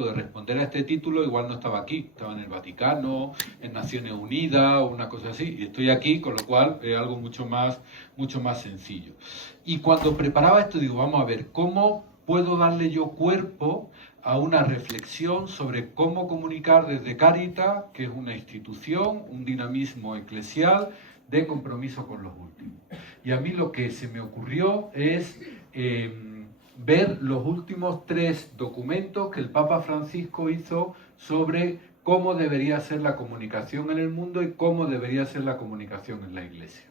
de responder a este título, igual no estaba aquí, estaba en el Vaticano, en Naciones Unidas o una cosa así, y estoy aquí, con lo cual es algo mucho más sencillo. Y cuando preparaba esto digo, vamos a ver, ¿cómo puedo darle yo cuerpo a una reflexión sobre cómo comunicar desde Cáritas, que es una institución, un dinamismo eclesial de compromiso con los últimos? Y a mí lo que se me ocurrió es ver los últimos 3 documentos que el Papa Francisco hizo sobre cómo debería ser la comunicación en el mundo y cómo debería ser la comunicación en la Iglesia.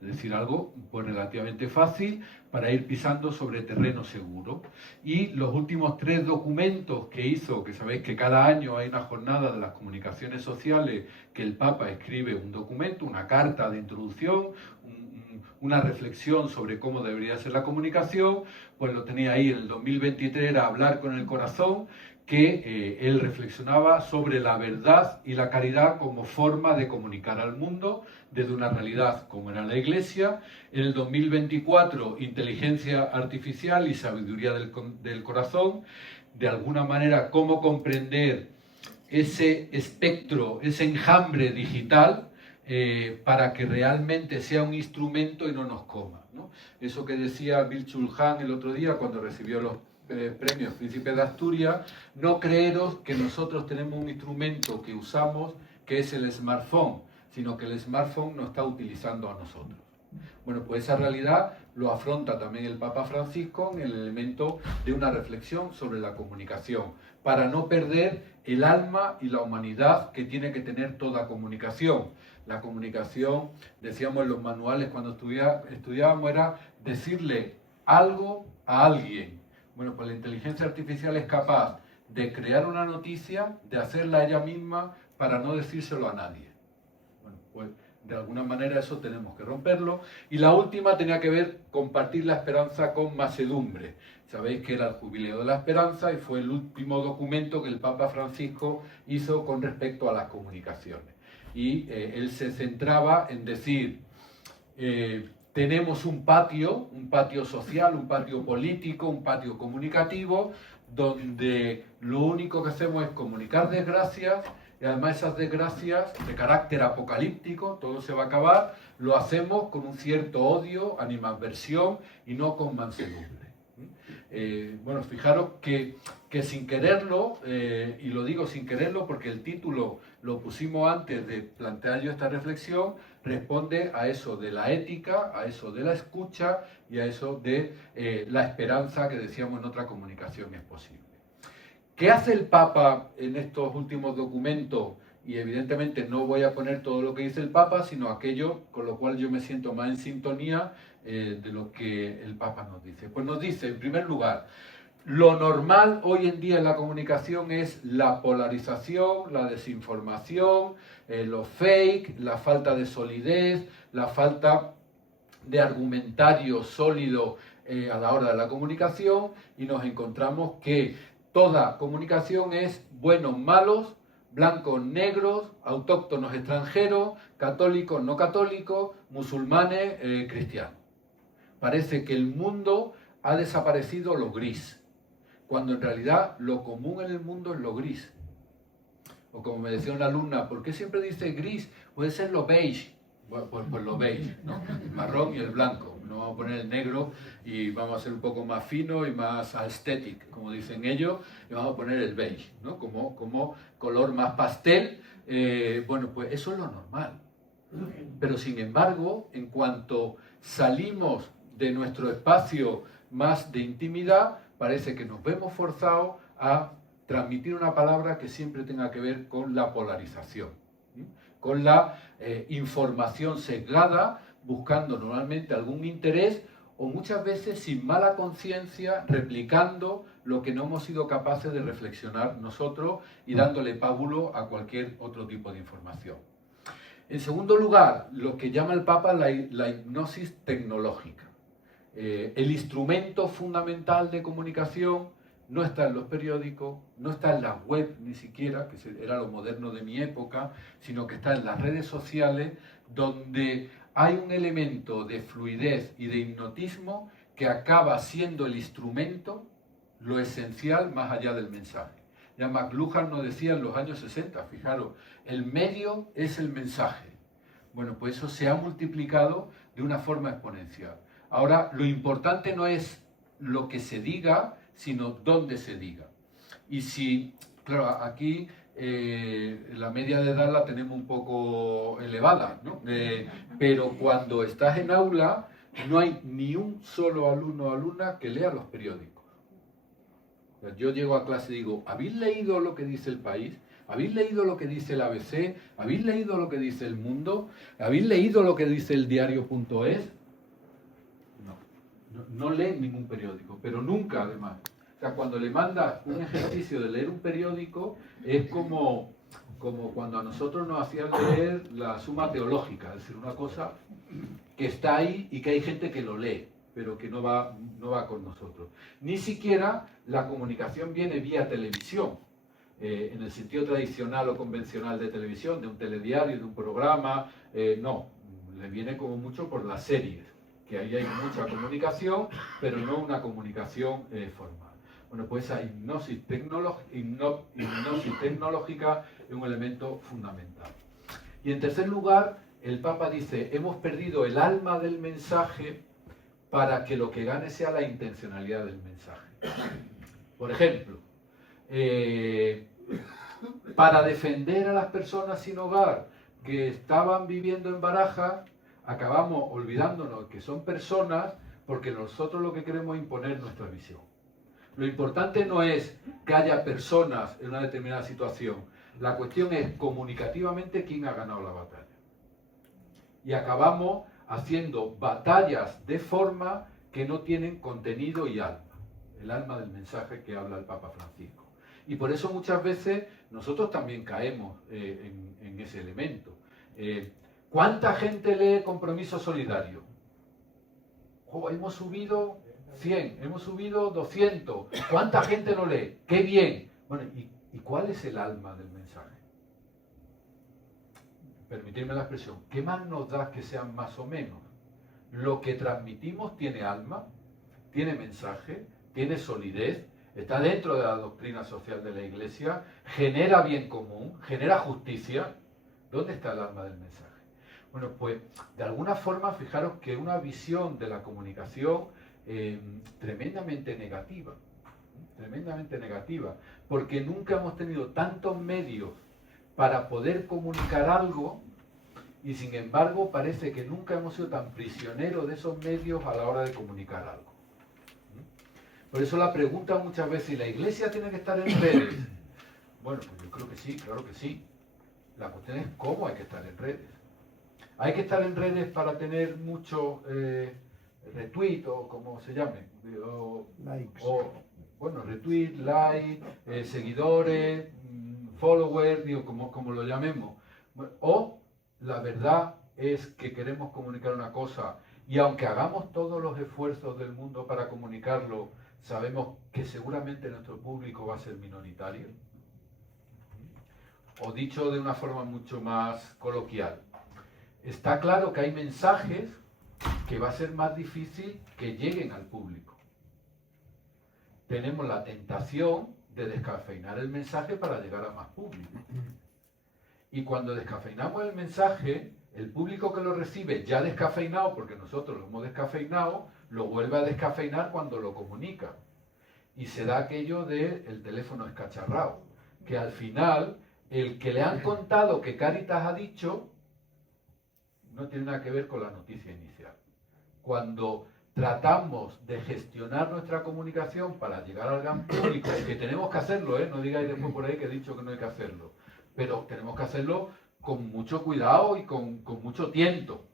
Es decir, algo pues relativamente fácil para ir pisando sobre terreno seguro. Y los últimos 3 documentos que hizo, que sabéis que cada año hay una jornada de las comunicaciones sociales que el Papa escribe un documento, una carta de introducción, una reflexión sobre cómo debería ser la comunicación, pues lo tenía ahí. En el 2023 era Hablar con el Corazón, que él reflexionaba sobre la verdad y la caridad como forma de comunicar al mundo desde una realidad como era la Iglesia. En el 2024, Inteligencia Artificial y Sabiduría del Corazón, de alguna manera cómo comprender ese espectro, ese enjambre digital, para que realmente sea un instrumento y no nos coma, ¿no? Eso que decía Bill Chulhan el otro día cuando recibió los premios Príncipe de Asturias, no creeros que nosotros tenemos un instrumento que usamos que es el smartphone, sino que el smartphone nos está utilizando a nosotros. Bueno, pues esa realidad lo afronta también el Papa Francisco en el elemento de una reflexión sobre la comunicación, para no perder el alma y la humanidad que tiene que tener toda comunicación. La comunicación, decíamos en los manuales cuando estudiábamos, era decirle algo a alguien. Bueno, pues la inteligencia artificial es capaz de crear una noticia, de hacerla ella misma para no decírselo a nadie. Bueno, pues de alguna manera eso tenemos que romperlo. Y la última tenía que ver compartir la esperanza con mansedumbre. Sabéis que era el Jubileo de la Esperanza y fue el último documento que el Papa Francisco hizo con respecto a las comunicaciones. Y él se centraba en decir, tenemos un patio social, un patio político, un patio comunicativo, donde lo único que hacemos es comunicar desgracias, y además esas desgracias de carácter apocalíptico, todo se va a acabar, lo hacemos con un cierto odio, animadversión y no con mansedumbre. Bueno, fijaros que sin quererlo, y lo digo sin quererlo porque el título lo pusimos antes de plantear yo esta reflexión, responde a eso de la ética, a eso de la escucha y a eso de la esperanza que decíamos en otra comunicación es posible. ¿Qué hace el Papa en estos últimos documentos? Y evidentemente no voy a poner todo lo que dice el Papa, sino aquello con lo cual yo me siento más en sintonía de lo que el Papa nos dice. Pues nos dice, en primer lugar, lo normal hoy en día en la comunicación es la polarización, la desinformación, los fake, la falta de solidez, la falta de argumentario sólido a la hora de la comunicación, y nos encontramos que toda comunicación es buenos, malos, blancos, negros, autóctonos, extranjeros, católicos, no católicos, musulmanes, cristianos. Parece que el mundo ha desaparecido lo gris, cuando en realidad lo común en el mundo es lo gris. O como me decía una alumna, ¿por qué siempre dice gris? Puede ser lo beige. Bueno, pues lo beige, ¿no? El marrón y el blanco. No vamos a poner el negro y vamos a ser un poco más fino y más aesthetic, como dicen ellos, y vamos a poner el beige, ¿no? Como color más pastel. Bueno, pues eso es lo normal. Pero sin embargo, en cuanto salimos de nuestro espacio más de intimidad, parece que nos vemos forzados a transmitir una palabra que siempre tenga que ver con la polarización, con la información sesgada, buscando normalmente algún interés o muchas veces sin mala conciencia, replicando lo que no hemos sido capaces de reflexionar nosotros y dándole pábulo a cualquier otro tipo de información. En segundo lugar, lo que llama el Papa la hipnosis tecnológica. El instrumento fundamental de comunicación no está en los periódicos, no está en las web ni siquiera, que era lo moderno de mi época, sino que está en las redes sociales, donde hay un elemento de fluidez y de hipnotismo que acaba siendo el instrumento, lo esencial más allá del mensaje. Ya McLuhan nos decía en los años 60, fijaros, el medio es el mensaje. Bueno, pues eso se ha multiplicado de una forma exponencial. Ahora, lo importante no es lo que se diga, sino dónde se diga. Y si, claro, aquí la media de edad la tenemos un poco elevada, ¿no? Pero cuando estás en aula, no hay ni un solo alumno o alumna que lea los periódicos. O sea, yo llego a clase y digo, ¿habéis leído lo que dice El País? ¿Habéis leído lo que dice el ABC? ¿Habéis leído lo que dice El Mundo? ¿Habéis leído lo que dice el diario.es? No leen ningún periódico, pero nunca además. O sea, cuando le mandas un ejercicio de leer un periódico, es como cuando a nosotros nos hacían leer la Suma Teológica, es decir, una cosa que está ahí y que hay gente que lo lee, pero que no va con nosotros. Ni siquiera la comunicación viene vía televisión, en el sentido tradicional o convencional de televisión, de un telediario, de un programa, no, le viene como mucho por las series, que ahí hay mucha comunicación, pero no una comunicación formal. Bueno, pues esa hipnosis tecnológica es un elemento fundamental. Y en tercer lugar, el Papa dice, hemos perdido el alma del mensaje para que lo que gane sea la intencionalidad del mensaje. Por ejemplo, para defender a las personas sin hogar que estaban viviendo en Barajas, acabamos olvidándonos que son personas porque nosotros lo que queremos es imponer nuestra visión. Lo importante no es que haya personas en una determinada situación. La cuestión es comunicativamente quién ha ganado la batalla. Y acabamos haciendo batallas de forma que no tienen contenido y alma. El alma del mensaje que habla el Papa Francisco. Y por eso muchas veces nosotros también caemos en ese elemento. ¿Cuánta gente lee Compromiso Solidario? Oh, hemos subido 100, hemos subido 200. ¿Cuánta gente lo lee? ¡Qué bien! Bueno, ¿y cuál es el alma del mensaje? Permitidme la expresión. ¿Qué más nos da que sean más o menos? Lo que transmitimos tiene alma, tiene mensaje, tiene solidez, está dentro de la doctrina social de la Iglesia, genera bien común, genera justicia. ¿Dónde está el alma del mensaje? Bueno, pues de alguna forma fijaros que una visión de la comunicación tremendamente negativa, porque nunca hemos tenido tantos medios para poder comunicar algo y sin embargo parece que nunca hemos sido tan prisioneros de esos medios a la hora de comunicar algo. Por eso la pregunta muchas veces, ¿la Iglesia tiene que estar en redes? Bueno, pues yo creo que sí, claro que sí. La cuestión es cómo hay que estar en redes. Hay que estar en redes para tener muchos retweet o como se llame, likes. Bueno, retweet, like, seguidores, followers, digo, como lo llamemos. O la verdad es que queremos comunicar una cosa y aunque hagamos todos los esfuerzos del mundo para comunicarlo, sabemos que seguramente nuestro público va a ser minoritario. O dicho de una forma mucho más coloquial, está claro que hay mensajes que va a ser más difícil que lleguen al público. Tenemos la tentación de descafeinar el mensaje para llegar a más público. Y cuando descafeinamos el mensaje, el público que lo recibe ya descafeinado, porque nosotros lo hemos descafeinado, lo vuelve a descafeinar cuando lo comunica. Y se da aquello del teléfono escacharrado, que al final el que le han contado que Cáritas ha dicho no tiene nada que ver con la noticia inicial. Cuando tratamos de gestionar nuestra comunicación para llegar al gran público, que tenemos que hacerlo, no digáis después por ahí que he dicho que no hay que hacerlo, pero tenemos que hacerlo con mucho cuidado y con mucho tiento.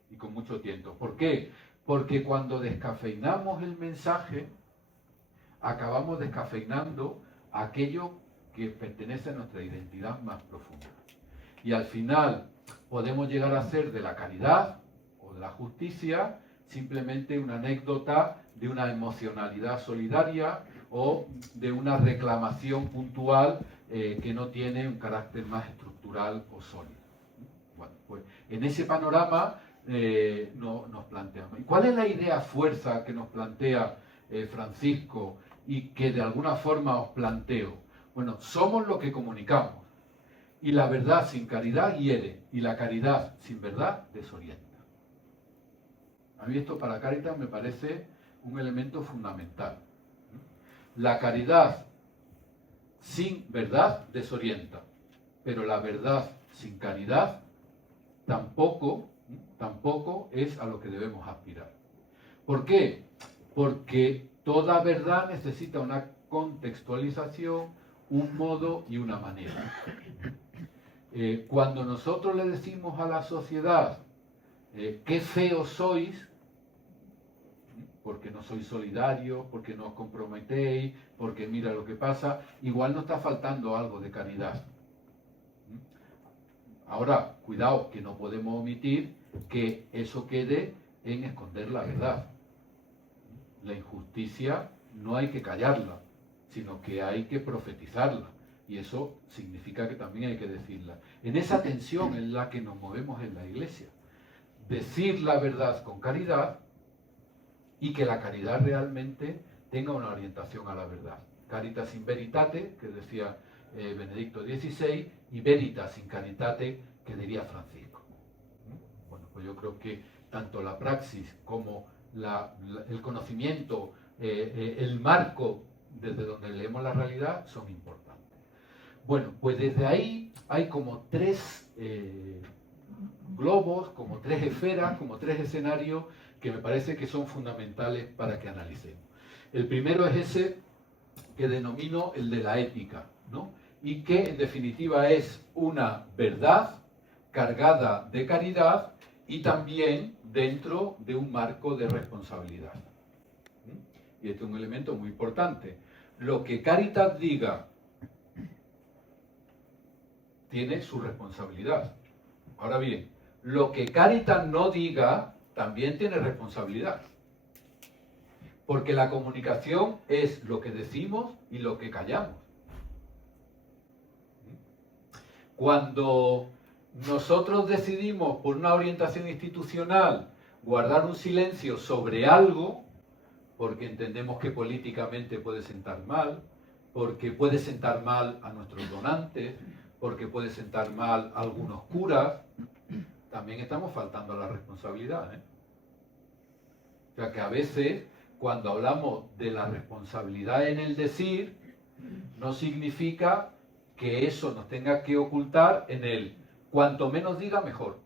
¿Por qué? Porque cuando descafeinamos el mensaje, acabamos descafeinando aquello que pertenece a nuestra identidad más profunda. Y al final podemos llegar a hacer de la caridad o de la justicia simplemente una anécdota de una emocionalidad solidaria o de una reclamación puntual que no tiene un carácter más estructural o sólido. Bueno, pues en ese panorama nos planteamos. ¿Y cuál es la idea fuerza que nos plantea Francisco y que de alguna forma os planteo? Bueno, somos lo que comunicamos. Y la verdad sin caridad hiere, y la caridad sin verdad desorienta. A mí esto para Cáritas me parece un elemento fundamental. La caridad sin verdad desorienta, pero la verdad sin caridad tampoco es a lo que debemos aspirar. ¿Por qué? Porque toda verdad necesita una contextualización, un modo y una manera. Cuando nosotros le decimos a la sociedad qué feos sois, porque no sois solidarios, porque no os comprometéis, porque mira lo que pasa, igual nos está faltando algo de caridad. Ahora, cuidado, que no podemos omitir que eso quede en esconder la verdad. La injusticia no hay que callarla, sino que hay que profetizarla. Y eso significa que también hay que decirla. En esa tensión en la que nos movemos en la Iglesia. Decir la verdad con caridad y que la caridad realmente tenga una orientación a la verdad. Caritas in veritate, que decía Benedicto XVI, y veritas in caritate, que diría Francisco. Bueno, pues yo creo que tanto la praxis como el conocimiento, el marco desde donde leemos la realidad son importantes. Bueno, pues desde ahí hay como tres globos, como tres esferas, como tres escenarios que me parece que son fundamentales para que analicemos. El primero es ese que denomino el de la ética, ¿no? Y que en definitiva es una verdad cargada de caridad y también dentro de un marco de responsabilidad. Y este es un elemento muy importante. Lo que Cáritas diga tiene su responsabilidad. Ahora bien, lo que Cáritas no diga también tiene responsabilidad. Porque la comunicación es lo que decimos y lo que callamos. Cuando nosotros decidimos por una orientación institucional guardar un silencio sobre algo, porque entendemos que políticamente puede sentar mal, porque puede sentar mal a nuestros donantes, porque puede sentar mal a algunos curas, también estamos faltando a la responsabilidad, ¿eh? O sea que a veces, cuando hablamos de la responsabilidad en el decir, no significa que eso nos tenga que ocultar en el cuanto menos diga mejor.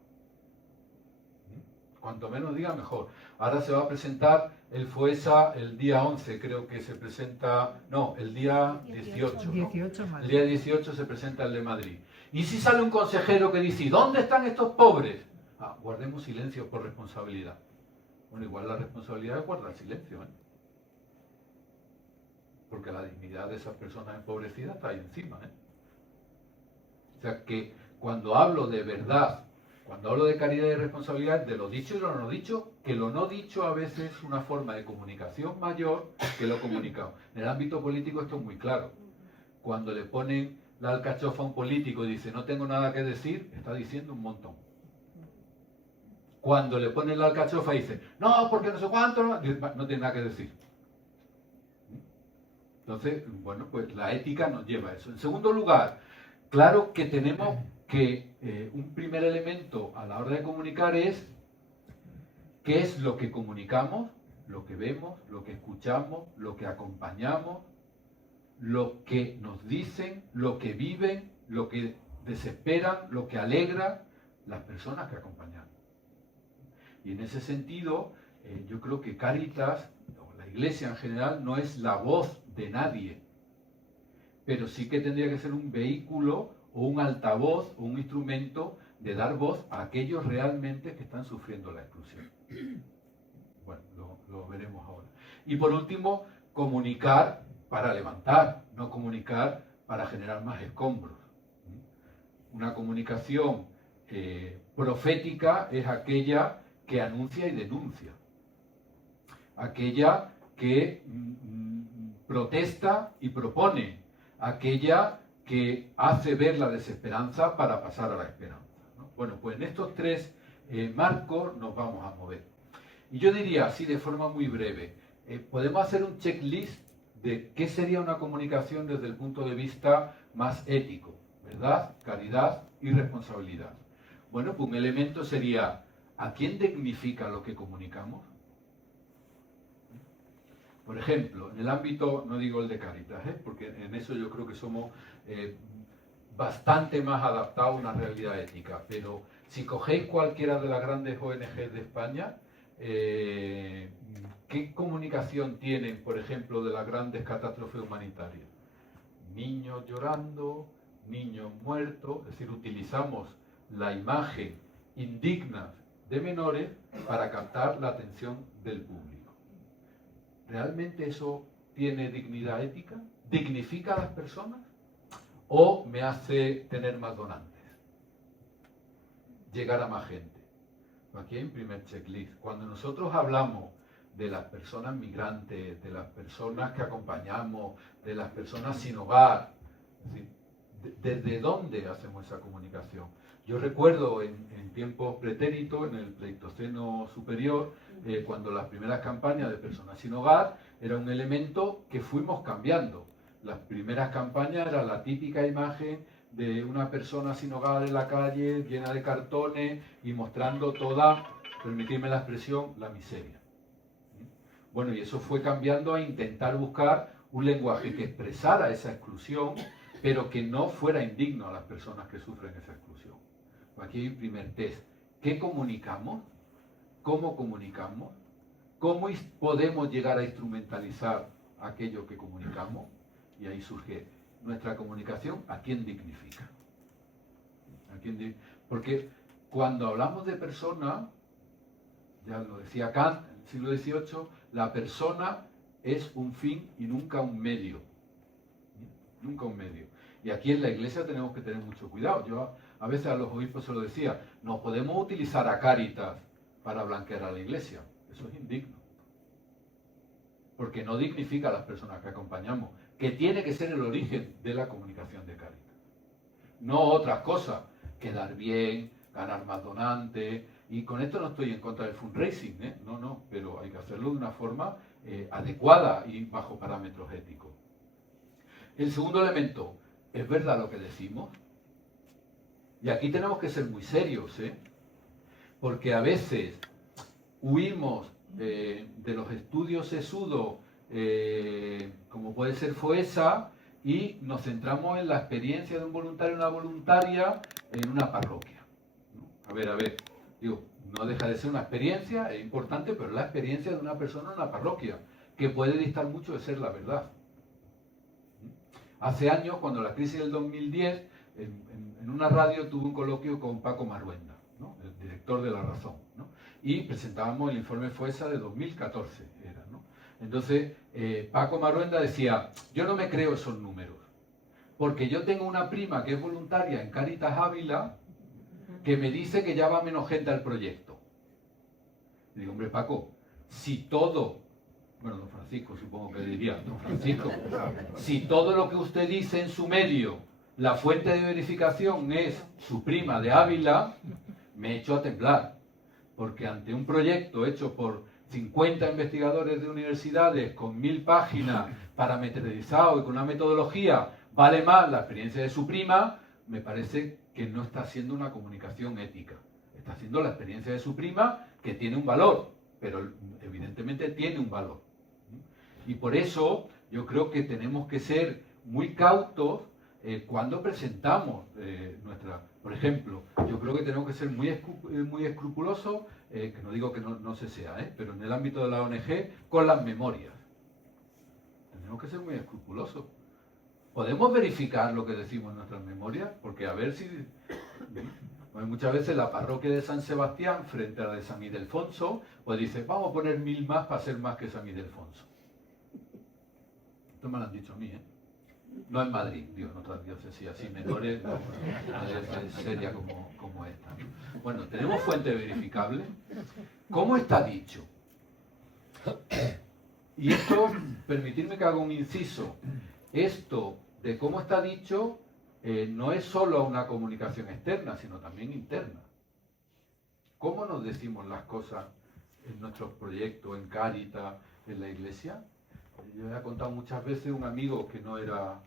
Cuanto menos diga mejor. Ahora se va a presentar el FOESA el día 11, creo que se presenta, no, el día 18. ¿no? El día 18 se presenta el de Madrid. ¿Y si sale un consejero que dice, ¿dónde están estos pobres? Guardemos silencio por responsabilidad. Bueno, igual la responsabilidad es guardar silencio, ¿eh? Porque la dignidad de esas personas empobrecidas está ahí encima, ¿eh? O sea que cuando hablo de verdad, cuando hablo de caridad y responsabilidad, de lo dicho y lo no dicho, que lo no dicho a veces es una forma de comunicación mayor que lo comunicado. En el ámbito político esto es muy claro. Cuando le ponen la alcachofa a un político y dice no tengo nada que decir, está diciendo un montón. Cuando le ponen la alcachofa y dice no, porque no sé cuánto, no tiene nada que decir. Entonces, bueno, pues la ética nos lleva a eso. En segundo lugar, claro que tenemos que un primer elemento a la hora de comunicar es qué es lo que comunicamos, lo que vemos, lo que escuchamos, lo que acompañamos, lo que nos dicen, lo que viven, lo que desesperan, lo que alegra las personas que acompañamos. Y en ese sentido, yo creo que Cáritas, o la Iglesia en general, no es la voz de nadie, pero sí que tendría que ser un vehículo o un altavoz o un instrumento de dar voz a aquellos realmente que están sufriendo la exclusión. Bueno, lo veremos ahora. Y por último, comunicar para levantar, no comunicar para generar más escombros. Una comunicación profética es aquella que anuncia y denuncia, aquella que protesta y propone, aquella que hace ver la desesperanza para pasar a la esperanza, ¿no? Bueno, pues en estos tres marcos nos vamos a mover. Y yo diría así de forma muy breve, podemos hacer un checklist de qué sería una comunicación desde el punto de vista más ético, ¿verdad? Caridad y responsabilidad. Bueno, pues un elemento sería, ¿a quién dignifica lo que comunicamos? Por ejemplo, en el ámbito, no digo el de Cáritas, porque en eso yo creo que somos bastante más adaptados a una realidad ética, pero si cogéis cualquiera de las grandes ONGs de España, ¿qué comunicación tienen, por ejemplo, de las grandes catástrofes humanitarias? Niños llorando, niños muertos, es decir, utilizamos la imagen indigna de menores para captar la atención del público. ¿Realmente eso tiene dignidad ética? ¿Dignifica a las personas? ¿O me hace tener más donantes? Llegar a más gente. Aquí hay un primer checklist. Cuando nosotros hablamos de las personas migrantes, de las personas que acompañamos, de las personas sin hogar, ¿desde dónde hacemos esa comunicación? Yo recuerdo en tiempos pretéritos, en el Pleistoceno superior, cuando las primeras campañas de personas sin hogar era un elemento que fuimos cambiando. Las primeras campañas era la típica imagen de una persona sin hogar en la calle, llena de cartones y mostrando toda, permitidme la expresión, la miseria. Bueno, y eso fue cambiando a intentar buscar un lenguaje que expresara esa exclusión, pero que no fuera indigno a las personas que sufren esa exclusión. Aquí hay un primer test. ¿Qué comunicamos? ¿Cómo comunicamos? ¿Cómo podemos llegar a instrumentalizar aquello que comunicamos? Y ahí surge nuestra comunicación, ¿a quién dignifica? Porque cuando hablamos de persona, ya lo decía Kant en el siglo XVIII, la persona es un fin y nunca un medio. Nunca un medio. Y aquí en la Iglesia tenemos que tener mucho cuidado. Yo a veces a los obispos se lo decía, no podemos utilizar a Cáritas para blanquear a la Iglesia. Eso es indigno. Porque no dignifica a las personas que acompañamos, que tiene que ser el origen de la comunicación de Cáritas. No otras cosas, quedar bien, ganar más donantes, y con esto no estoy en contra del fundraising, no, pero hay que hacerlo de una forma adecuada y bajo parámetros éticos. El segundo elemento, ¿es verdad lo que decimos? Y aquí tenemos que ser muy serios, porque a veces huimos de los estudios sesudos, como puede ser FOESA, y nos centramos en la experiencia de un voluntario o una voluntaria en una parroquia. A ver, digo, no deja de ser una experiencia, es importante, pero es la experiencia de una persona en una parroquia, que puede distar mucho de ser la verdad. Hace años, cuando la crisis del 2010, en una radio tuve un coloquio con Paco Maruenda, ¿no?, el director de La Razón, ¿no?, y presentábamos el informe FOESA de 2014, ¿no? Entonces, Paco Maruenda decía, yo no me creo esos números, porque yo tengo una prima que es voluntaria en Cáritas Ávila, que me dice que ya va menos gente al proyecto. Y digo, hombre, Paco, si todo... Bueno, don Francisco, supongo que diría, don Francisco, si todo lo que usted dice en su medio, la fuente de verificación es su prima de Ávila, me echo a temblar. Porque ante un proyecto hecho por 50 investigadores de universidades con 1000 páginas parametrizado y con una metodología, vale más la experiencia de su prima, me parece que no está haciendo una comunicación ética. Está haciendo la experiencia de su prima, que tiene un valor, pero evidentemente tiene un valor. Y por eso yo creo que tenemos que ser muy cautos cuando presentamos nuestra... Por ejemplo, yo creo que tenemos que ser muy escrupulosos, que no digo que no se sea, pero en el ámbito de la ONG, con las memorias. Tenemos que ser muy escrupulosos. ¿Podemos verificar lo que decimos en nuestras memorias? Porque a ver si... Bueno, muchas veces la parroquia de San Sebastián, frente a la de San Ildefonso, pues dice, vamos a poner 1000 más para ser más que San Ildefonso. Esto me lo han dicho a mí, No en Madrid, digo, en otras diócesis así menores, no es seria como esta. Bueno, tenemos fuente verificable. ¿Cómo está dicho? Y esto, permitirme que haga un inciso. Esto de cómo está dicho no es solo una comunicación externa, sino también interna. ¿Cómo nos decimos las cosas en nuestros proyectos, en Cáritas, en la Iglesia? Yo he contado muchas veces un amigo que no era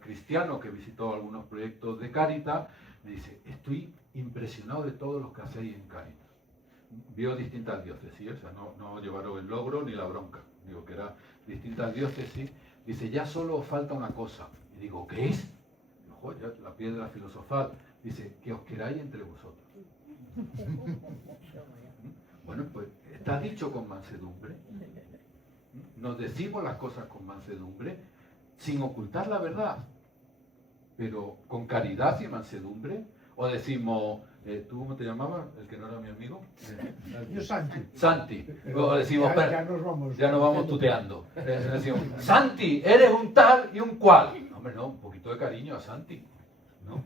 cristiano, que visitó algunos proyectos de Cáritas, me dice, estoy impresionado de todo lo que hacéis en Cáritas. Vio distintas diócesis, o sea, no llevaron el logro ni la bronca, digo que eran distintas diócesis. Dice, ya solo os falta una cosa. Y digo, ¿qué es? Digo, joder, la piedra filosofal. Dice, que os queráis entre vosotros. Bueno, pues está dicho con mansedumbre. Nos decimos las cosas con mansedumbre, sin ocultar la verdad, pero con caridad y mansedumbre. O decimos, ¿tú cómo te llamabas? El que no era mi amigo. Yo Santi. Santi. O decimos, Ya nos vamos tuteando. Decimos, Santi, eres un tal y un cual. No, hombre, no, un poquito de cariño a Santi, ¿no?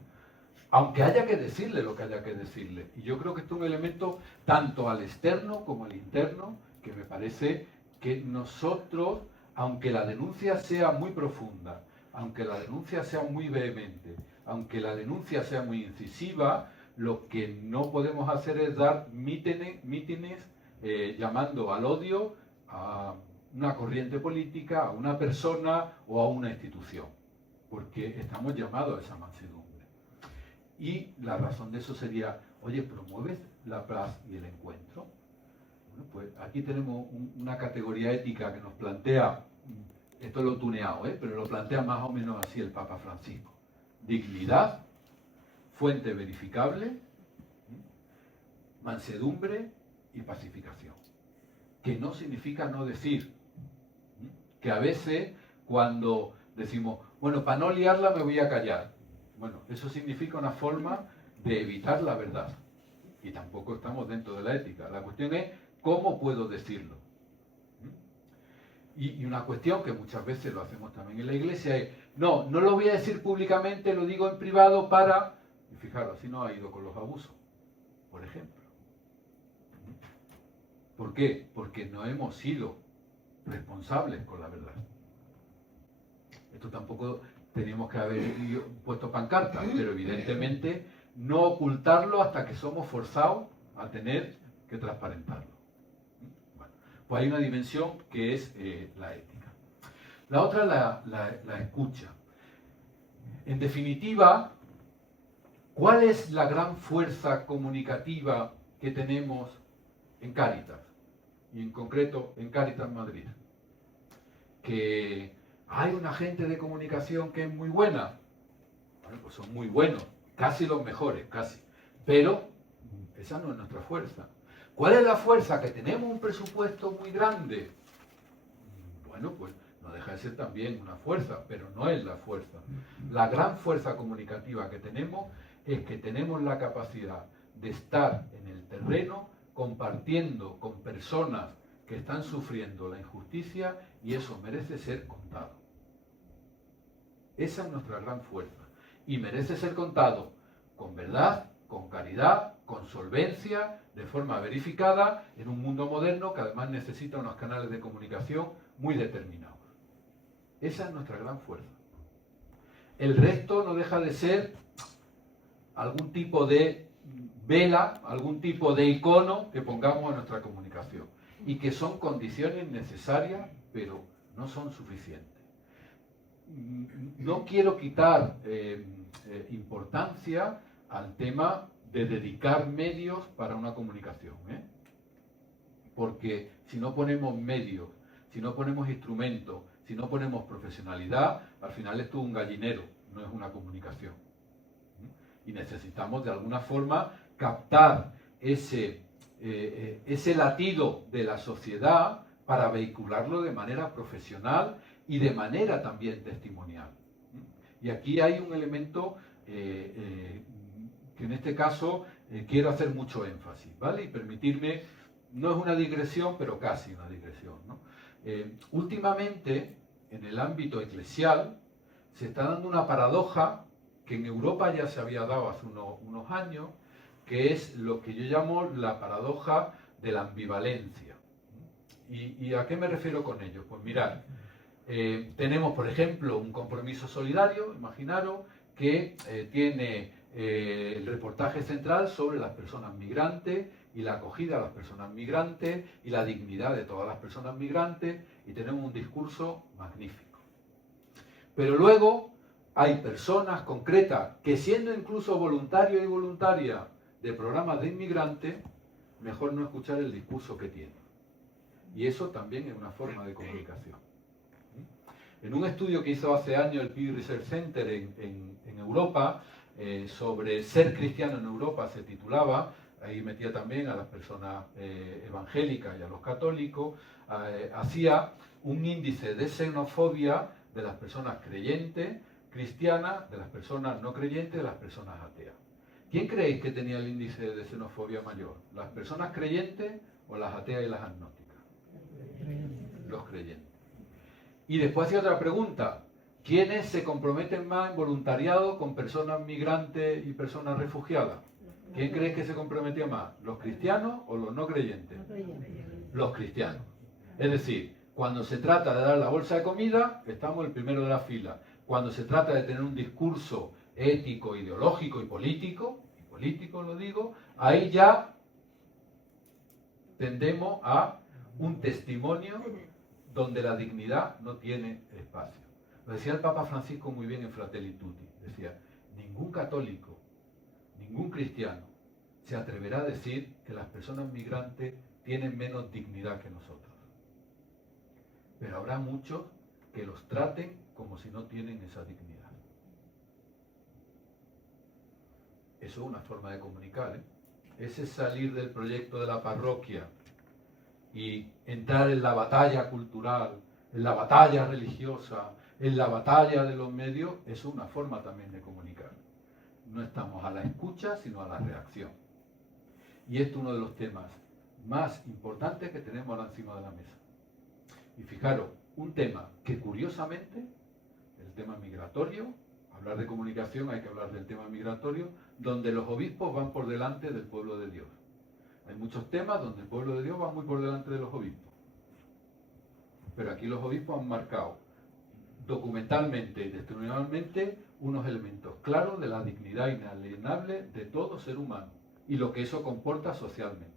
Aunque haya que decirle lo que haya que decirle. Y yo creo que esto es un elemento tanto al externo como al interno, que me parece que nosotros, aunque la denuncia sea muy profunda, aunque la denuncia sea muy vehemente, aunque la denuncia sea muy incisiva, lo que no podemos hacer es dar mítines llamando al odio a una corriente política, a una persona o a una institución, porque estamos llamados a esa mansedumbre. Y la razón de eso sería, oye, ¿promueves la paz y el encuentro? Bueno, pues aquí tenemos una categoría ética que nos plantea, esto lo he tuneado, pero lo plantea más o menos así el Papa Francisco. Dignidad, fuente verificable, mansedumbre y pacificación. Que no significa no decir. Que a veces cuando decimos, bueno, para no liarla me voy a callar. Bueno, eso significa una forma de evitar la verdad. Y tampoco estamos dentro de la ética. La cuestión es cómo puedo decirlo. Y una cuestión que muchas veces lo hacemos también en la iglesia es, no lo voy a decir públicamente, lo digo en privado para... Y fijaros, así nos ha ido con los abusos, por ejemplo. ¿Por qué? Porque no hemos sido responsables con la verdad. Esto tampoco teníamos que haber puesto pancartas, pero evidentemente no ocultarlo hasta que somos forzados a tener que transparentarlo. Bueno, pues hay una dimensión que es la ética. La otra es la escucha. En definitiva, ¿cuál es la gran fuerza comunicativa que tenemos en Cáritas? Y en concreto en Cáritas Madrid. Que hay una agente de comunicación que es muy buena. Bueno, pues son muy buenos, casi los mejores, casi. Pero esa no es nuestra fuerza. ¿Cuál es la fuerza? Que tenemos un presupuesto muy grande. Bueno, pues no deja de ser también una fuerza, pero no es la fuerza. La gran fuerza comunicativa que tenemos es que tenemos la capacidad de estar en el terreno compartiendo con personas que están sufriendo la injusticia y eso merece ser contado. Esa es nuestra gran fuerza y merece ser contado con verdad, con caridad, con solvencia, de forma verificada, en un mundo moderno que además necesita unos canales de comunicación muy determinados. Esa es nuestra gran fuerza. El resto no deja de ser algún tipo de vela, algún tipo de icono que pongamos en nuestra comunicación y que son condiciones necesarias, pero no son suficientes. No quiero quitar importancia al tema de dedicar medios para una comunicación, porque si no ponemos medios, si no ponemos instrumentos, si no ponemos profesionalidad, al final esto es un gallinero, no es una comunicación. Y necesitamos de alguna forma captar ese latido de la sociedad para vehicularlo de manera profesional y de manera también testimonial. Y aquí hay un elemento que en este caso quiero hacer mucho énfasis, ¿vale? Y permitirme, no es una digresión, pero casi una digresión, ¿no? Últimamente, en el ámbito eclesial, se está dando una paradoja que en Europa ya se había dado hace unos años, que es lo que yo llamo la paradoja de la ambivalencia. ¿Y a qué me refiero con ello? Pues mirad, tenemos, por ejemplo, un compromiso solidario, imaginaros, que tiene el reportaje central sobre las personas migrantes y la acogida a las personas migrantes y la dignidad de todas las personas migrantes, y tenemos un discurso magnífico. Pero luego hay personas concretas que, siendo incluso voluntarios y voluntarias de programas de inmigrantes, mejor no escuchar el discurso que tienen. Y eso también es una forma de comunicación. En un estudio que hizo hace años el Pew Research Center en Europa, sobre ser cristiano en Europa, se titulaba, ahí metía también a las personas evangélicas y a los católicos, hacía un índice de xenofobia de las personas creyentes, cristianas, de las personas no creyentes, de las personas ateas. ¿Quién creéis que tenía el índice de xenofobia mayor? ¿Las personas creyentes o las ateas y las agnósticas? Los creyentes. Y después hacía otra pregunta. ¿Quiénes se comprometen más en voluntariado con personas migrantes y personas refugiadas? ¿Quién creéis que se comprometía más? ¿Los cristianos o los no creyentes? Los cristianos. Es decir, cuando se trata de dar la bolsa de comida, estamos el primero de la fila. Cuando se trata de tener un discurso ético, ideológico y político lo digo, ahí ya tendemos a un testimonio donde la dignidad no tiene espacio. Lo decía el Papa Francisco muy bien en Fratelli Tutti. Decía, ningún católico, ningún cristiano se atreverá a decir que las personas migrantes tienen menos dignidad que nosotros. Pero habrá muchos que los traten como si no tienen esa dignidad. Eso es una forma de comunicar, ¿eh? Ese salir del proyecto de la parroquia y entrar en la batalla cultural, en la batalla religiosa, en la batalla de los medios, es una forma también de comunicar. No estamos a la escucha, sino a la reacción. Y esto es uno de los temas más importantes que tenemos ahora encima de la mesa. Y fijaros, un tema que curiosamente, el tema migratorio, hablar de comunicación hay que hablar del tema migratorio, donde los obispos van por delante del pueblo de Dios. Hay muchos temas donde el pueblo de Dios va muy por delante de los obispos. Pero aquí los obispos han marcado documentalmente y testimonialmente unos elementos claros de la dignidad inalienable de todo ser humano y lo que eso comporta socialmente.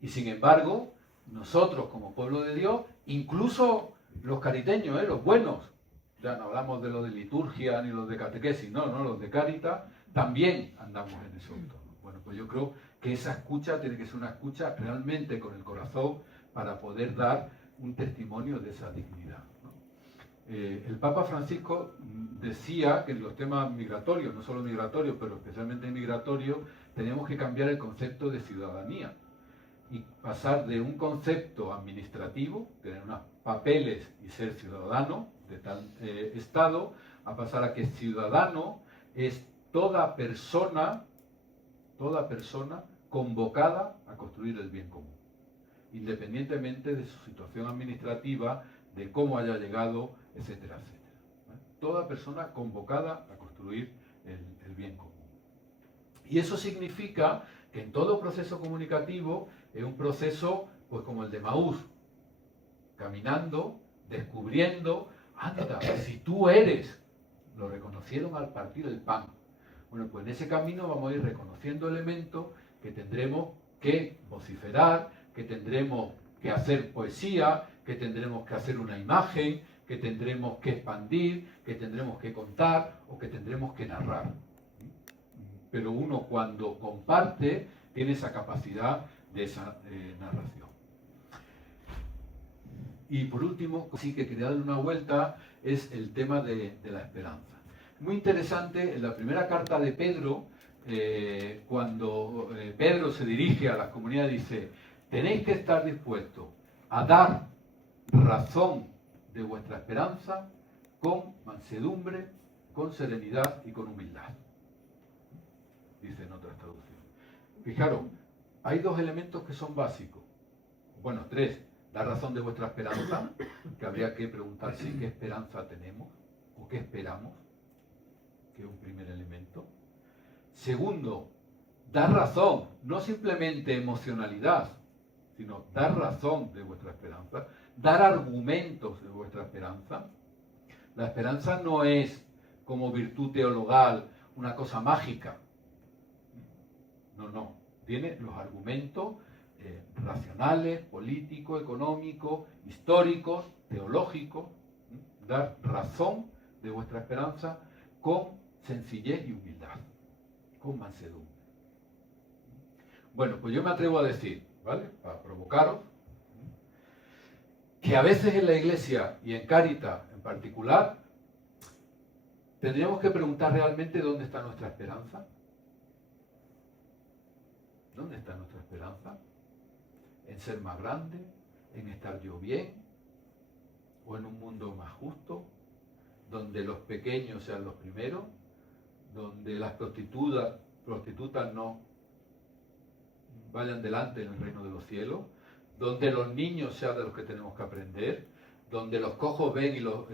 Y sin embargo, nosotros como pueblo de Dios, incluso los cariteños, los buenos, ya no hablamos de los de liturgia ni los de catequesis, no, los de Cáritas, también andamos en ese entorno. Bueno, pues yo creo que esa escucha tiene que ser una escucha realmente con el corazón para poder dar un testimonio de esa dignidad, ¿no? El Papa Francisco decía que en los temas migratorios, no solo migratorios, pero especialmente migratorios, tenemos que cambiar el concepto de ciudadanía y pasar de un concepto administrativo, tener unos papeles y ser ciudadano de tal estado, a pasar a que ciudadano es toda persona convocada a construir el bien común, independientemente de su situación administrativa, de cómo haya llegado, etcétera, etcétera. Toda persona convocada a construir el bien común. Y eso significa que en todo proceso comunicativo es un proceso pues como el de Maús, caminando, descubriendo, anda, si tú eres, lo reconocieron al partir el pan. Bueno, pues en ese camino vamos a ir reconociendo elementos que tendremos que vociferar, que tendremos que hacer poesía, que tendremos que hacer una imagen, que tendremos que expandir, que tendremos que contar o que tendremos que narrar. Pero uno cuando comparte tiene esa capacidad de esa narración. Y por último, sí que quería darle una vuelta, es el tema de la esperanza. Muy interesante, en la primera carta de Pedro, cuando Pedro se dirige a las comunidades, dice, tenéis que estar dispuestos a dar razón de vuestra esperanza con mansedumbre, con serenidad y con humildad. Dice en otras traducciones. Fijaros, hay dos elementos que son básicos. Bueno, tres. Dar razón de vuestra esperanza, que habría que preguntarse qué esperanza tenemos o qué esperamos, que es un primer elemento. Segundo, dar razón, no simplemente emocionalidad, sino dar razón de vuestra esperanza, dar argumentos de vuestra esperanza. La esperanza no es como virtud teologal una cosa mágica. No. Tiene los argumentos racionales, políticos, económicos, históricos, teológicos. Dar razón de vuestra esperanza con sencillez y humildad, con mansedumbre. Bueno, pues yo me atrevo a decir, ¿vale? Para provocaros, que a veces en la Iglesia y en Cáritas en particular, tendríamos que preguntar realmente dónde está nuestra esperanza. ¿Dónde está nuestra esperanza? ¿En ser más grande? ¿En estar yo bien? ¿O en un mundo más justo? ¿Donde los pequeños sean los primeros? ¿Donde las prostitutas no vayan delante en el reino de los cielos? ¿Donde los niños sean de los que tenemos que aprender? ¿Donde los cojos ven y los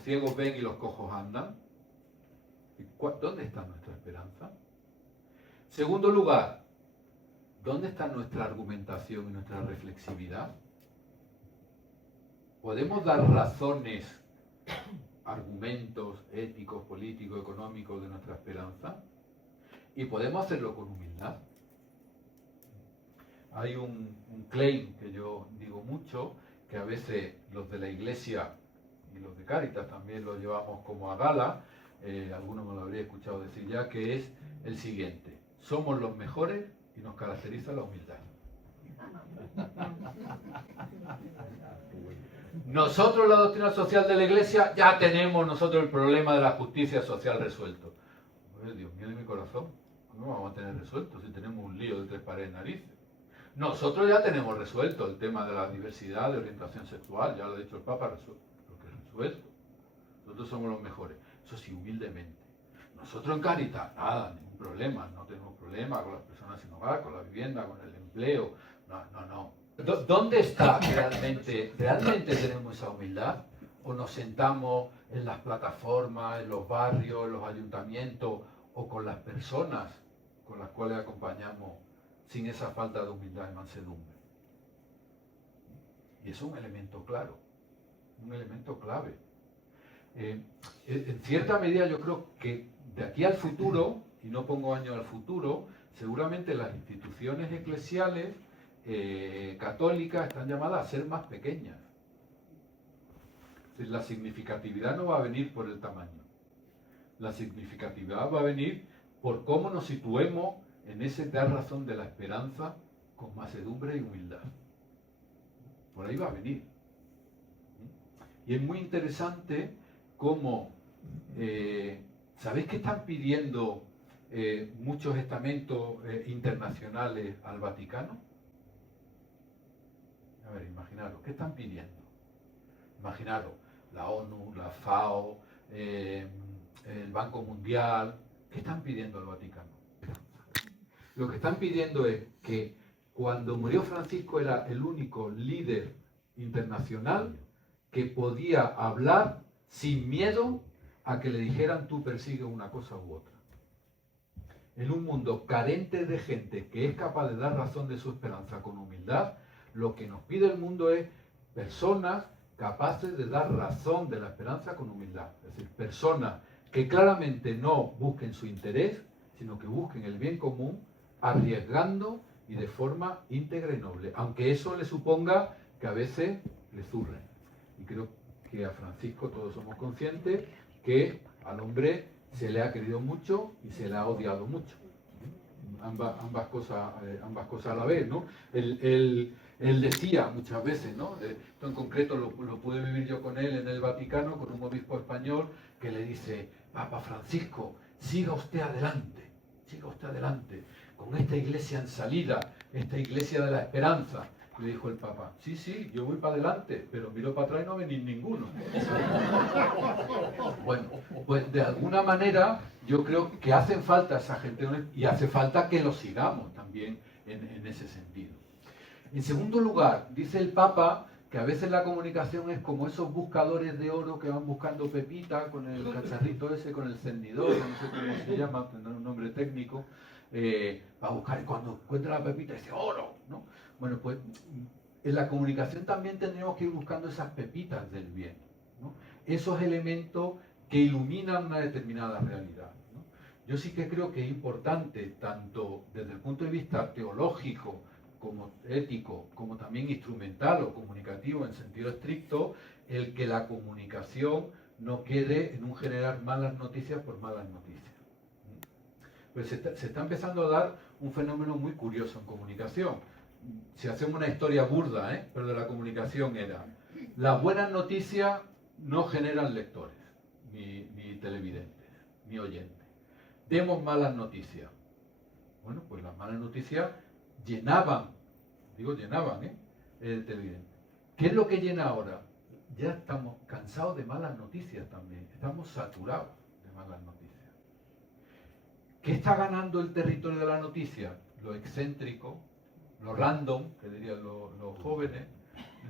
ciegos ven y los cojos andan? ¿Dónde está nuestra esperanza? Segundo lugar, ¿dónde está nuestra argumentación y nuestra reflexividad? ¿Podemos dar razones, argumentos éticos, políticos, económicos de nuestra esperanza? ¿Y podemos hacerlo con humildad? Hay un claim que yo digo mucho, que a veces los de la Iglesia y los de Cáritas también lo llevamos como a gala, algunos me lo habría escuchado decir ya, que es el siguiente: somos los mejores y nos caracteriza la humildad. Nosotros, la doctrina social de la Iglesia, ya tenemos nosotros el problema de la justicia social resuelto. Dios mío de mi corazón, ¿cómo vamos a tener resuelto si tenemos un lío de 3 pares de narices? Nosotros ya tenemos resuelto el tema de la diversidad de orientación sexual, ya lo ha dicho el Papa, resuelto. Nosotros somos los mejores, eso sí, humildemente. Nosotros en Cáritas, nada, ningún problema, no tenemos problema con las personas sin hogar, con la vivienda, con el empleo, no. ¿Dónde está realmente tenemos esa humildad? ¿O nos sentamos en las plataformas, en los barrios, en los ayuntamientos, o con las personas con las cuales acompañamos sin esa falta de humildad y mansedumbre? Y eso es un elemento claro, un elemento clave. En cierta medida yo creo que de aquí al futuro, y no pongo años al futuro, seguramente las instituciones eclesiales católicas están llamadas a ser más pequeñas. Es decir, la significatividad no va a venir por el tamaño. La significatividad va a venir por cómo nos situemos en ese dar razón de la esperanza con mansedumbre y humildad. Por ahí va a venir. Y es muy interesante cómo, ¿sabéis qué están pidiendo muchos estamentos internacionales al Vaticano? A ver, imaginaros, ¿qué están pidiendo? Imaginaros, la ONU, la FAO, el Banco Mundial, ¿qué están pidiendo al Vaticano? Lo que están pidiendo es que cuando murió Francisco era el único líder internacional que podía hablar sin miedo a que le dijeran tú persigues una cosa u otra. En un mundo carente de gente que es capaz de dar razón de su esperanza con humildad, lo que nos pide el mundo es personas capaces de dar razón de la esperanza con humildad. Es decir, personas que claramente no busquen su interés, sino que busquen el bien común, arriesgando y de forma íntegra y noble, aunque eso le suponga que a veces le zurren. Y creo que a Francisco todos somos conscientes que al hombre se le ha querido mucho y se le ha odiado mucho. Ambas cosas a la vez, ¿no? Él decía muchas veces, ¿no? Esto en concreto lo pude vivir yo con él en el Vaticano, con un obispo español que le dice: Papa Francisco, siga usted adelante, con esta iglesia en salida, esta iglesia de la esperanza. Le dijo el Papa: sí, yo voy para adelante, pero miro para atrás y no venís ninguno. Bueno, pues de alguna manera yo creo que hacen falta esa gente y hace falta que lo sigamos también en ese sentido. En segundo lugar, dice el Papa que a veces la comunicación es como esos buscadores de oro que van buscando pepitas con el cacharrito ese, con el encendidor, no sé cómo se llama, tendrá un nombre técnico, para buscar, y cuando encuentra la pepita dice oro, ¿no? Bueno, pues en la comunicación también tendríamos que ir buscando esas pepitas del bien, ¿no? esos elementos que iluminan una determinada realidad, ¿no? Yo sí que creo que es importante, tanto desde el punto de vista teológico, como ético, como también instrumental o comunicativo en sentido estricto, el que la comunicación no quede en un generar malas noticias por malas noticias. Pues se está empezando a dar un fenómeno muy curioso en comunicación. Si hacemos una historia burda, pero de la comunicación era, las buenas noticias no generan lectores, ni televidentes, ni oyentes. Demos malas noticias. Bueno, pues las malas noticias llenaban el televidente. ¿Qué es lo que llena ahora? Ya estamos cansados de malas noticias también, estamos saturados de malas noticias. ¿Qué está ganando el territorio de la noticia? Lo excéntrico, lo random, que dirían los jóvenes,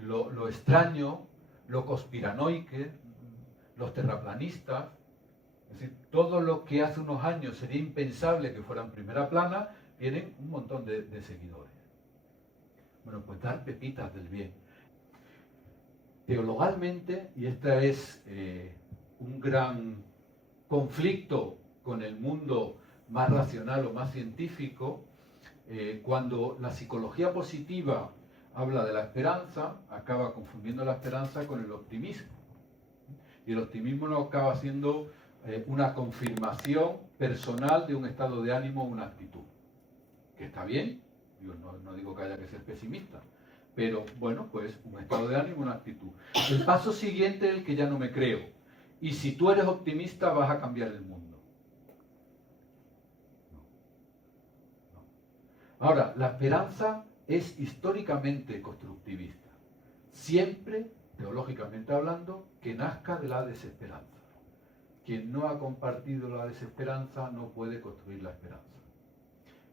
lo extraño, lo conspiranoique, los terraplanistas. Es decir, todo lo que hace unos años sería impensable que fuera en primera plana, tienen un montón de seguidores. Bueno, pues dar pepitas del bien. Teologalmente, y este es un gran conflicto con el mundo más racional o más científico, cuando la psicología positiva habla de la esperanza, acaba confundiendo la esperanza con el optimismo. Y el optimismo no acaba siendo una confirmación personal de un estado de ánimo o una actitud. Que está bien, yo no digo que haya que ser pesimista, pero bueno, pues un estado de ánimo, una actitud. El paso siguiente es el que ya no me creo. Y si tú eres optimista vas a cambiar el mundo. Ahora, la esperanza es históricamente constructivista. Siempre, teológicamente hablando, que nazca de la desesperanza. Quien no ha compartido la desesperanza no puede construir la esperanza.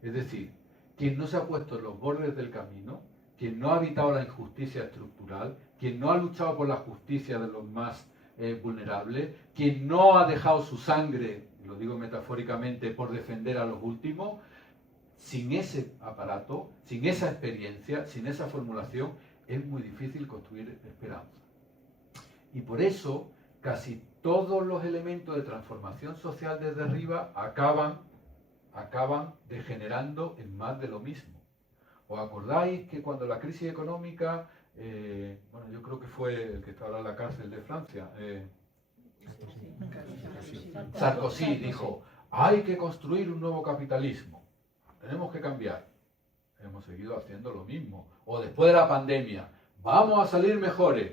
Es decir, quien no se ha puesto en los bordes del camino, quien no ha evitado la injusticia estructural, quien no ha luchado por la justicia de los más vulnerables, quien no ha dejado su sangre, lo digo metafóricamente, por defender a los últimos, sin ese aparato, sin esa experiencia, sin esa formulación, es muy difícil construir esperanza. Y por eso, casi todos los elementos de transformación social desde arriba acaban degenerando en más de lo mismo. ¿Os acordáis que cuando la crisis económica, yo creo que fue el que está ahora en la cárcel de Francia, Sarkozy dijo, hay que construir un nuevo capitalismo, tenemos que cambiar. Hemos seguido haciendo lo mismo. O después de la pandemia, vamos a salir mejores.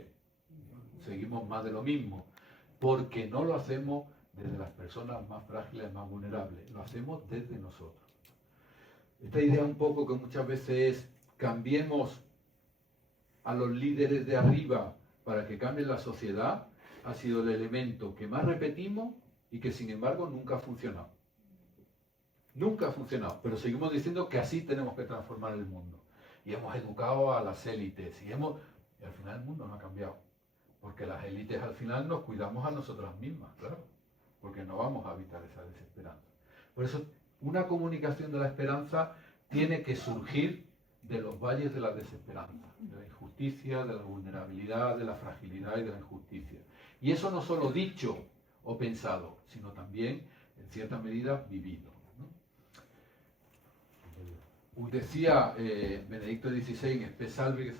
Seguimos más de lo mismo, porque no lo hacemos desde las personas más frágiles, más vulnerables, lo hacemos desde nosotros. Esta idea un poco que muchas veces es cambiemos a los líderes de arriba para que cambie la sociedad, ha sido el elemento que más repetimos y que sin embargo nunca ha funcionado. Nunca ha funcionado, pero seguimos diciendo que así tenemos que transformar el mundo. Y hemos educado a las élites y al final el mundo no ha cambiado. Porque las élites al final nos cuidamos a nosotras mismas, claro. Porque no vamos a evitar esa desesperanza. Por eso, una comunicación de la esperanza tiene que surgir de los valles de la desesperanza, de la injusticia, de la vulnerabilidad, de la fragilidad y de la injusticia. Y eso no solo dicho o pensado, sino también, en cierta medida, vivido. Decía Benedicto XVI en Spe Salvi,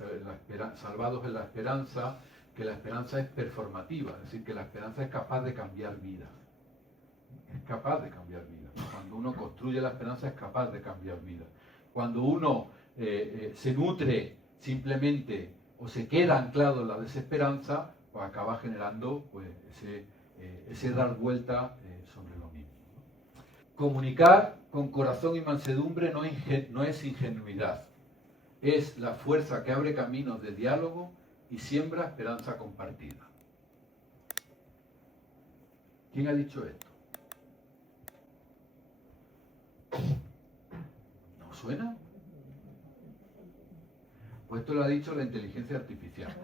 Salvados en la Esperanza, que la esperanza es performativa, es decir, que la esperanza es capaz de cambiar vidas. Es capaz de cambiar vidas. Cuando uno construye la esperanza es capaz de cambiar vidas. Cuando uno se nutre simplemente o se queda anclado en la desesperanza, pues acaba generando pues, ese dar vuelta sobre lo mismo. Comunicar con corazón y mansedumbre no es ingenuidad, es la fuerza que abre caminos de diálogo y siembra esperanza compartida. ¿Quién ha dicho esto? ¿No suena? Pues esto lo ha dicho la inteligencia artificial.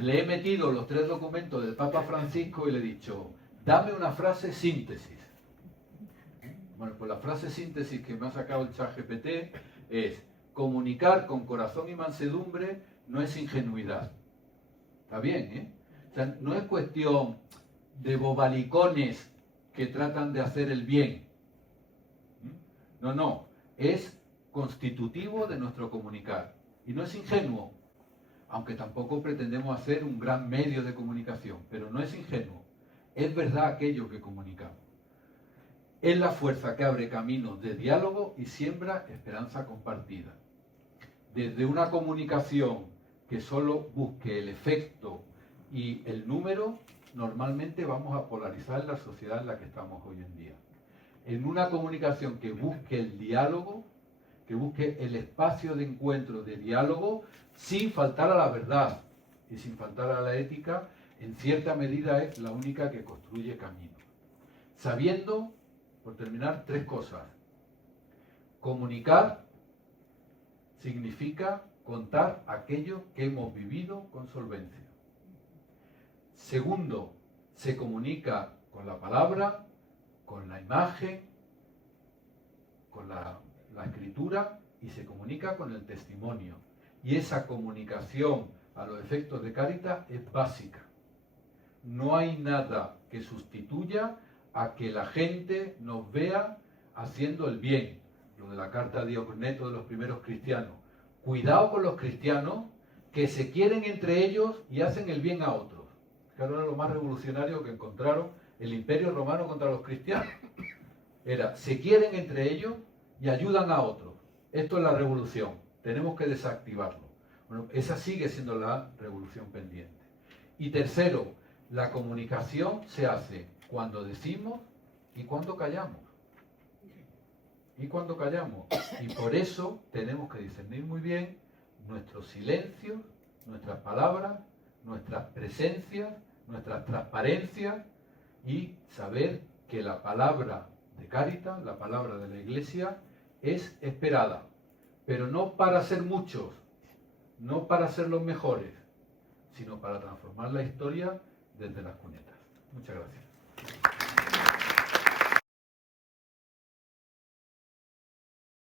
Le he metido los 3 documentos del Papa Francisco y le he dicho, dame una frase síntesis. Bueno, pues la frase síntesis que me ha sacado el ChatGPT es comunicar con corazón y mansedumbre no es ingenuidad. Está bien, ¿eh? O sea, no es cuestión de bobalicones que tratan de hacer el bien. No, no. Es constitutivo de nuestro comunicar. Y no es ingenuo, aunque tampoco pretendemos hacer un gran medio de comunicación, pero no es ingenuo. Es verdad aquello que comunicamos. Es la fuerza que abre caminos de diálogo y siembra esperanza compartida. Desde una comunicación que solo busque el efecto y el número, normalmente vamos a polarizar la sociedad en la que estamos hoy en día. En una comunicación que busque el diálogo, que busque el espacio de encuentro, de diálogo, sin faltar a la verdad y sin faltar a la ética, en cierta medida es la única que construye camino. Sabiendo, por terminar, tres cosas. Comunicar significa contar aquello que hemos vivido con solvencia. Segundo, se comunica con la palabra, con la imagen, con la escritura y se comunica con el testimonio. Y esa comunicación a los efectos de Cáritas es básica. No hay nada que sustituya a que la gente nos vea haciendo el bien. Lo de la carta de Diogneto de los primeros cristianos. Cuidado con los cristianos que se quieren entre ellos y hacen el bien a otros. Claro, era lo más revolucionario que encontraron el Imperio Romano contra los cristianos. Era, se quieren entre ellos y ayudan a otros. Esto es la revolución. Tenemos que desactivarlo. Bueno, esa sigue siendo la revolución pendiente. Y tercero, la comunicación se hace cuando decimos y cuando callamos. Y cuando callamos. Y por eso tenemos que discernir muy bien nuestros silencios, nuestras palabras, nuestras presencias, nuestras transparencias y saber que la palabra de Cáritas, la palabra de la Iglesia, es esperada, pero no para ser muchos, no para ser los mejores, sino para transformar la historia desde las cunetas. Muchas gracias.